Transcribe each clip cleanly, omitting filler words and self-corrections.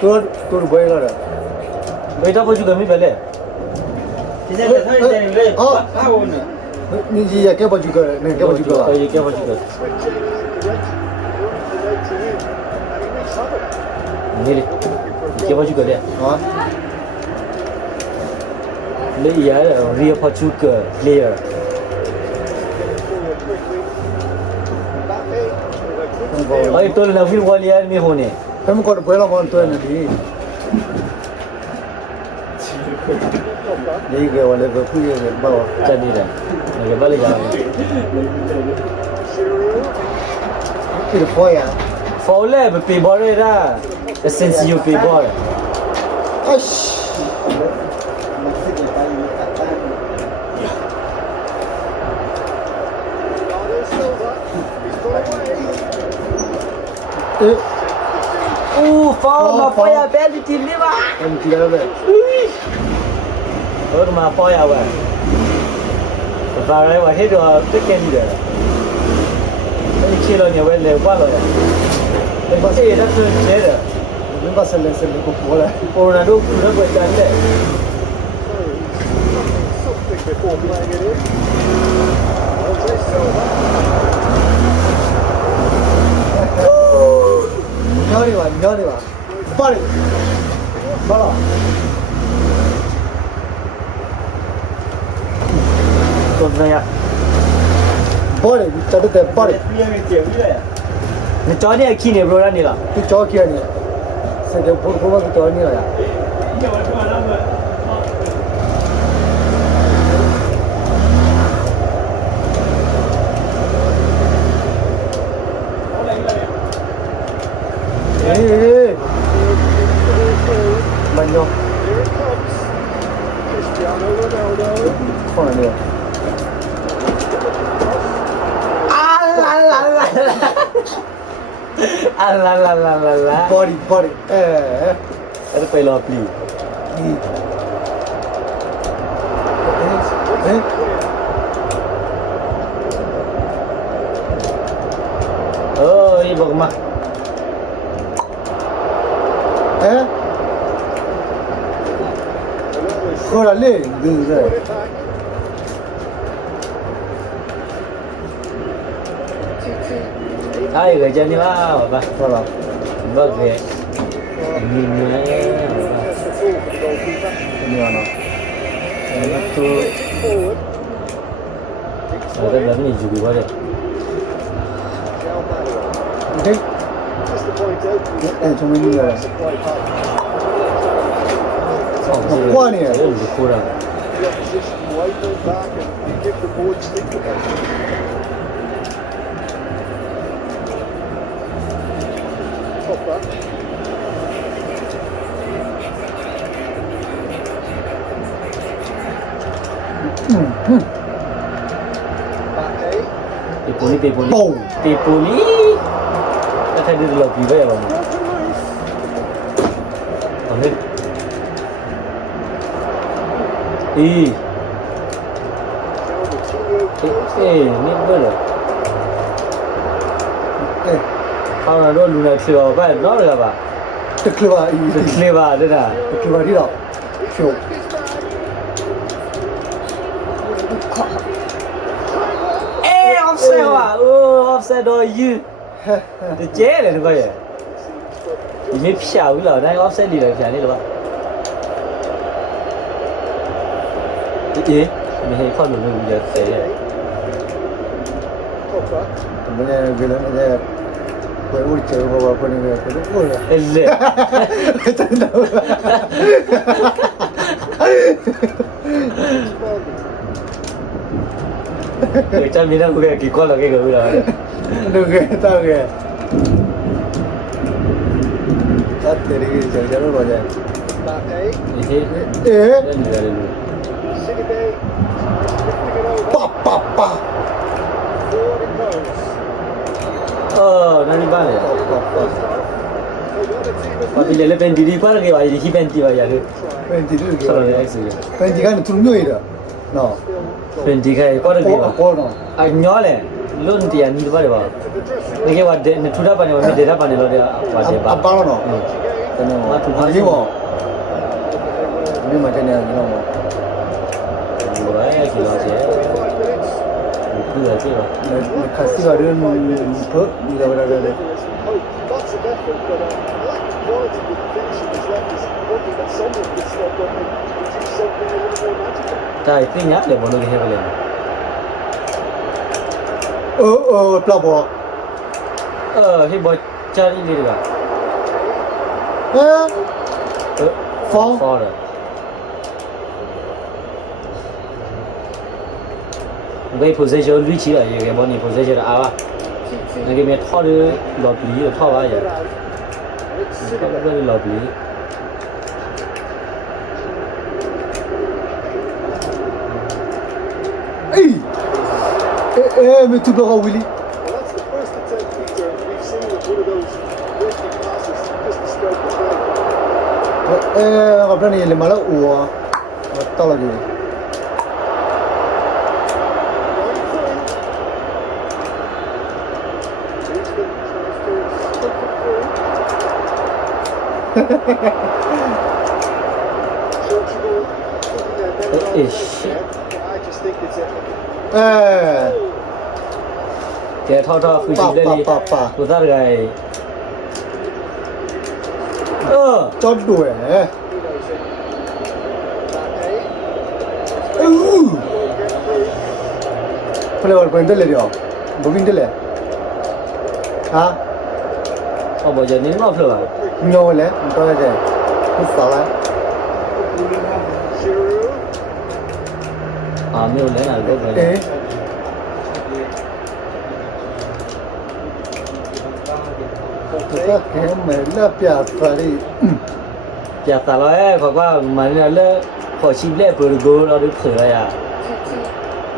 ตัวบอยแล้วเฮ้ยถ้าพอจุกันไม่เป็นเลยที่จะทำยังไงเลยถ้าวันน่ะนี่จีแกบ่จุกันนี่แกบ่จุกันเฮ้ยแกพอจุกันนี่เลยแกพอจุกันเลยฮะเลยอย่าเรียกพอจุกันเพลเยอร์เฮ้ยตัวเราฟิลวอลเลย์ไม่โหเนี่ยเฮ้ยมันก็บอยแล้วก่อนตัวนี่ดินี่แกว่าเลยก็คุยกันบ่จัดนี่แหละนี่ก็บ่เลยอย่างที่พออ่ะฟอลเลยไปปีบอลเลยนะเอเซนซิโอปีบอลอ๊ชฟอลมาฟอยาเบลทีนี่ว่ะมันกี่แล้วเลยมาฟอยาว่ะฟาอะไรวะเฮ็ดว่าตึกแกนี่เด้อไอ้ชิโลเนี่ยเว้ยเลยว่าเลยไอ้เจ๊นั่นคือเจ๊เด้อมันก็เสร็จก็พอแล้วโอนาโดคือระเบิดจันเลยညောနေပါပါတယ်ဘာလို့ตัวเนี่ยပါတယ်တက်တက်ပါတယ်นี่จอเนี่ยขี้เนี่ยบรอนี่ล่ะဒီကြောက်ကြီးနေစတဲ့ဘိုးကတော်နေရမညောခေါ်နေอะไร body แล้วไปรอปลีบอกมาခေါ်ရလေဒီစဲai cái chân đi vào bà ဟုတ်လား vâng thế nhìn nữa ဒီမှာနော်tôi ở đây là mình dùng qua đây ဒီအဲ့ချုံမင်းကြီးရတယ်ကွာနေရ đấy là cô nào Tipuli nó thay đi lọc gì vậy à bà còn hết đi nít bớt rồi sau này đôi lùn này sửa vậy nó là bàတက်ခလာဤ clever đấy à တက်ခလာဒီတော့ဖြုတ် offset à offset rồi dư thì chế này được coi vậy thì mới xào cái lò này offset đi rồi xào đi rồi cái gì mình hay con mình giờ sẽ မင်းလည်းဒီလည်းဘယ်လိုချေဘောဘာနေလဲဘယ်လိုလဲ elle တန်းတော့ cha mình đang cái con là cái gấu rồi được cái tao kìa tắt thì đi chơi cho nó vào nhà pa pa nó đi ba này mà bây giờ lên đi qua cái bài gì khi bên đi vào nhà đi bên đi được sau này anh xử bên đi cái nó trúng nhồi đó nó bên đi cái qua được gì mà qua nó anh nhỏ này luôn tiền đi qua được vào cái what de thu đáp này mình để đáp này lo để vào để ba nó 真的吗？没有，没嘛真的，你知道吗？我也挺了解，不了解吧？那看四个人不，你知道不知道的？ ဒါပြင်ရတယ်ဘလို့ခဲ့ပါလဲ 不老婆， ဟိဘောချာရီလေးက 方， ဖော်တယ်ဘယ် position လွှိချီရရေဘောနေ position အာပါငါကမြေထော်တယ်လော်ပလီထော်ပါရဘယ်လော်ပလီ 没做到好威力。 我不知道你买了我到了这。 哎， ကဲထောက်ထောက်ခုကြည့်လေကိုသားကဲ找对，后来我关掉了的，不关掉了，啊， ဟောဘောကြနေတော့ဖလို့ပါ 鸟嘞，你到那这，你啥了？ အာမျိုးလဲလာလို့ပဲ 哎，这个还买了别说的， ပြတ်လာရဲခေါကမန်လဲခေါ်ရှိလက်ဘူကိုတော့ဒီဖေရရ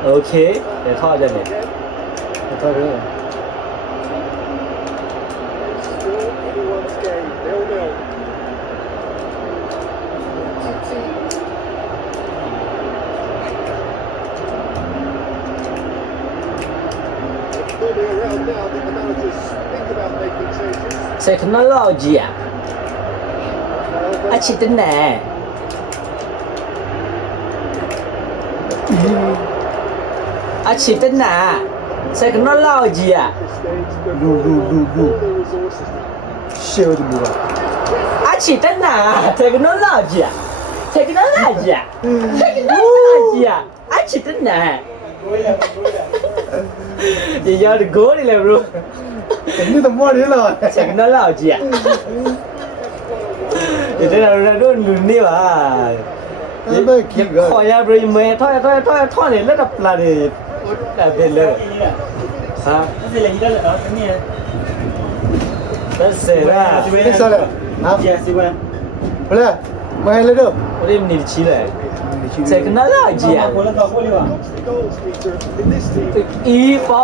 โอเคဒါထောက်ကြတယ် 这个。 technology အချစ်တဲ့နဲ့အချစ်တဲ့နဲ့ technology 撸，笑的不吧？အချစ်တဲ့နဲ့ technology အချစ်တဲ့နဲ့ 你要的过来了 bro 你怎么的了？ technology 你这人都努力吧ခေါ်ရပြီးမဲထောက်နေလက်တော့ပလာနေအဲ့ဒါလေဟာ 这是人家的啊，这面 ဒါစေရာ 你啥了？啊？几习惯？不来，买来着。 ဘယ်နေချီလဲ technology 过了到过了吧？ อีปอ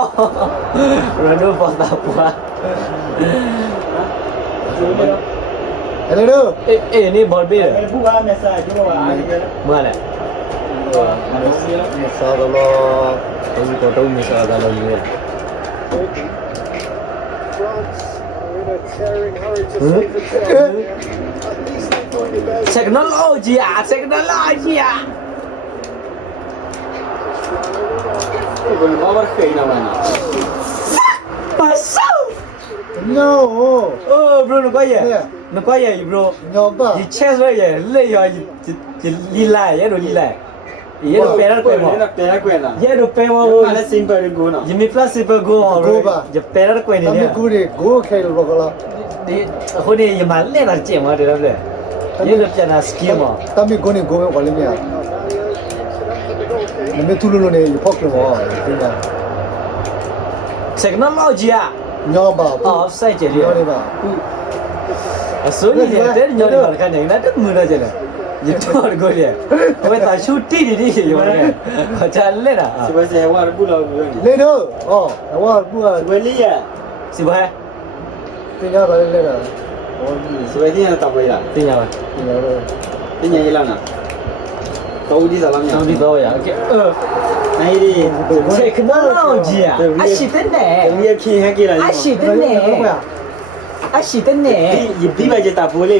รโดปอตาปัว 来着。 เอ้นี่บอลเบ้ 不管没事，就我啊，这个 มาแหละ 你啥的了？ ตัวก็ต้องมีสาระแล้วนี่ เทคโนโลยีอ่ะเทคโนโลยีอ่ะ 我们老板可以那玩意。 มาสู้ 鸟， bro นกว่าเย่ bro 鸟吧 ยีเชสเลยเล่ยยีลีไลเย่ดูลีไลเย่ดูเปรดเปมอ 别管了。 เย่ดูเปมอ 俺的新本的股呢？ ยีมี flexible go จะเปรดกว่านี่ 咱 เนี่ย 们股的股开了不了， ဒီခုနေရမလဲတာကျင်သွားတယ်လေရေကပြန်တာ scheme မှာ 咱们股的股没管里面，你们吐露露呢？有跑给我，真的。 technology อ่ะ 鸟吧， offside ကြလေ 鸟的吧？ အစိုးရတဲ့ညော်ရခနဲ့နာတော့ငူတော့ကြလေရတော့ကိုလေဘယ်တာရှူတီတီရောလေဘာချလဲတာ 是不是我的不老不用你？来着，哦，我不啊，是不是你呀？ စီဘာ 这家来来了，我是不是你也打回来？ တင်ရပါ 这家来。你年纪了呢？高低咋了 တောင်း 呢？ ပြီးတော့ရโอเค 哪里的？ technology อ่ะအရှိတဲ့နဲ့ 我们也看还给了。အရှိတဲ့နဲ့အရှိတဲ့နဲ့ 一比白就打玻璃。